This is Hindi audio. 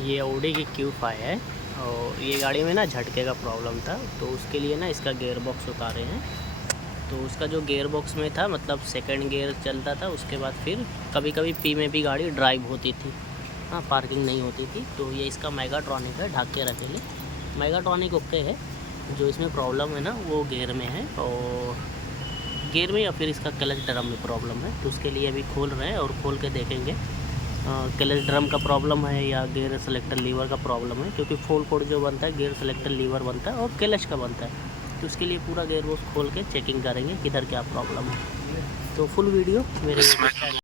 ये ऑडी की Q5 है और ये गाड़ी में ना झटके का प्रॉब्लम था, तो उसके लिए ना इसका गियर बॉक्स उतारे हैं। तो उसका जो गियर बॉक्स में था, मतलब सेकंड गियर चलता था, उसके बाद फिर कभी कभी पी में भी गाड़ी ड्राइव होती थी। हाँ, पार्किंग नहीं होती थी। तो ये इसका मेगाट्रॉनिक है, ढाक के रखेले। मेगाट्रॉनिक ओके है। जो इसमें प्रॉब्लम है ना वो गियर में है, और गियर में या फिर इसका क्लच ड्रम में प्रॉब्लम है। तो उसके लिए अभी खोल रहे हैं और खोल के देखेंगे क्लच ड्रम का प्रॉब्लम है या गियर सेलेक्टर लीवर का प्रॉब्लम है, क्योंकि फोल कोड जो बनता है गियर सेलेक्टर लीवर बनता है और क्लच का बनता है। तो उसके लिए पूरा गियर बॉक्स खोल के चेकिंग करेंगे किधर क्या प्रॉब्लम है। तो फुल वीडियो मेरे